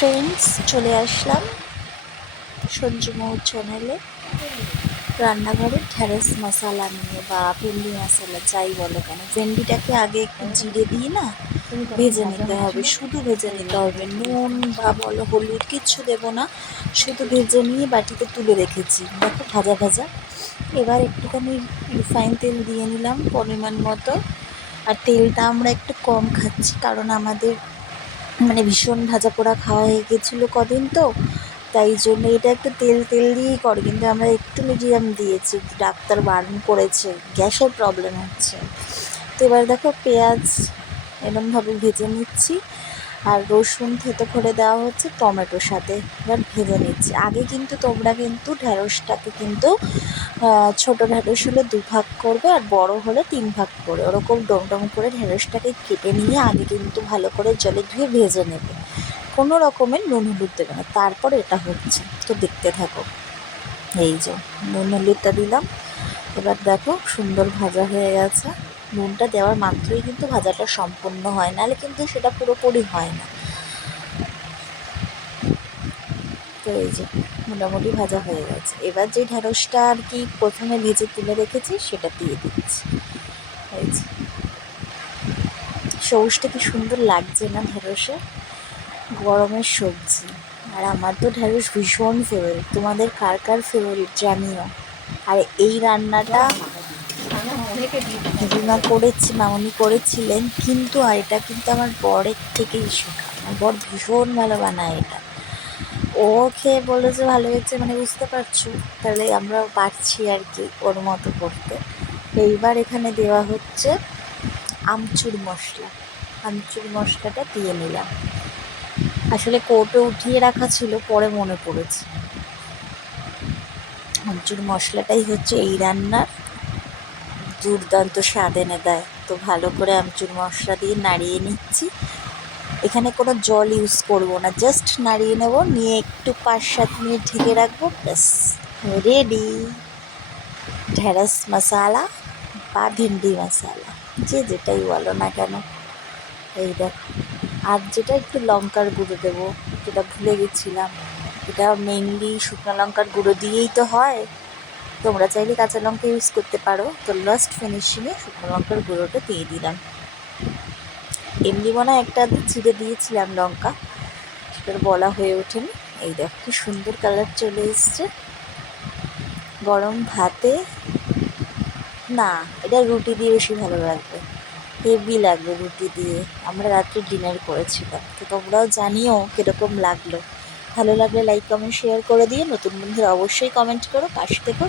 Friends, চলে আসলাম সঞ্জু মৌ চ্যানেলে রান্নাঘরে ঢ্যাঁড়স মশলা নিয়ে, বা ভেন্ডি মশলা যাই বলো কেন। ভেন্ডিটাকে আগে একটু জিরে দিয়ে না ভেজে নিতে হবে, শুধু ভেজে নিতে হবে, নুন বা বলো হলুদ কিচ্ছু দেবো না, শুধু ভেজে নিয়ে বাটিতে তুলে রেখেছি। দেখো ভাজা ভাজা। এবার একটুখানি রিফাইন তেল দিয়ে নিলাম পরিমাণ মতো। আর তেলটা আমরা একটু কম খাচ্ছি, কারণ আমাদের ভীষণ ভাজা পোড়া খাওয়া হয়ে গেছিলো কদিন, তো তাই জন্য এটা একটু তেল তেল দিয়েই করে, কিন্তু আমরা একটু মিডিয়াম দিয়েছি, ডাক্তার বারণ করেছে, গ্যাসের প্রবলেম হচ্ছে। তো এবার দেখো পেঁয়াজ এরমভাবে ভেজে নিচ্ছি, আর রসুন থেতো করে দেওয়া হচ্ছে টমেটোর সাথে, এবার ভেজে নিচ্ছি। আগে কিন্তু তোমরা কিন্তু ঢ্যাঁড়সটাকে কিন্তু ছোটো ঢ্যাঁড়স হলে 2 ভাগ করবে, আর বড় হলে 3 ভাগ করে, ওরকম ডম করে ঢ্যাঁড়সটাকে কেটে নিয়ে আগে কিন্তু ভালো করে জলে ধুয়ে ভেজে নেবে, কোনো রকমের নুন হলুদ দেবে না। তারপর এটা হচ্ছে, তো দেখতে থাকো। এই যে নুন হলুদটা দিলাম, এবার দেখো সুন্দর ভাজা হয়ে গেছে। নুনটা দেওয়ার মাত্রই কিন্তু ভাজাটা সম্পূর্ণ হয়, নাহলে কিন্তু সেটা পুরোপুরি হয় না। তো এই যে মোটামুটি ভাজা হয়ে গেছে। এবার যে ঢ্যাঁড়সটা আর কি প্রথমে ভেজে তুলে রেখেছি সেটা দিয়ে দিচ্ছি। এই যে সবুজটা কি সুন্দর লাগছে না ঢ্যাঁড়সে, গরমের সবজি। আর আমার তো ঢ্যাঁড়স ভীষণ ফেভারিট, তোমাদের কার কার ফেভারিট জানিও। আর এই রান্নাটা দিদিমা মামনি করেছিলেন, কিন্তু আর এটা কিন্তু আমার বরের থেকেই শেখা। আমার বর ভীষণ ভালো বানায় এটা। ও খেয়ে বলেছে ভালো হয়েছে, বুঝতে পারছো, তাহলে আমরাও পারছি আর কি ওর মতো করতে। এইবার এখানে দেওয়া হচ্ছে আমচুর মশলা। আমচুর মশলাটা দিয়ে নিলাম, আসলে কোর্টে উঠিয়ে রাখা ছিল, পরে মনে পড়েছে। আমচুর মশলাটাই হচ্ছে এই রান্নার দুর্দান্ত স্বাদ এনে দেয়। তো ভালো করে আমচুর মশলা দিয়ে নাড়িয়ে নিচ্ছি। এখানে কোনো জল ইউজ করব না, জাস্ট নাড়িয়ে নেব, নিয়ে একটু 5-7 মিনিট ঢেকে রাখবো, ব্যাস রেডি ঢ্যাঁড়স মশলা বা ভেন্ডি মশলা, যে যেটাই বলো না কেন। এই দেখো, আর যেটা একটু লঙ্কার গুঁড়ো দেবো, যেটা ভুলে গেছিলাম, এটা মেনলি শুকনো লঙ্কার গুঁড়ো দিয়েই তো হয়, তোমরা চাইলে কাঁচা লঙ্কা ইউজ করতে পারো। তো লাস্ট ফিনিশিংয়ে শুকনো লঙ্কার গুঁড়োটা দিয়ে দিলাম। এমনি মনে হয় একটা চিড়ে দিয়েছিলাম লঙ্কা, সেটার বলা হয়ে ওঠেনি। এই দেখো কি সুন্দর কালার চলে এসছে। গরম ভাতে না, এটা রুটি দিয়ে বেশি ভালো লাগবে, হেভি লাগবে রুটি দিয়ে। আমরা রাত্রে ডিনার করেছিলাম, তো তোমরাও জানিও কীরকম লাগলো। ভালো লাগলে লাইক কমেন্ট শেয়ার করে দিয়ে, নতুন বন্ধুরা অবশ্যই কমেন্ট করো, পাশে থেকো।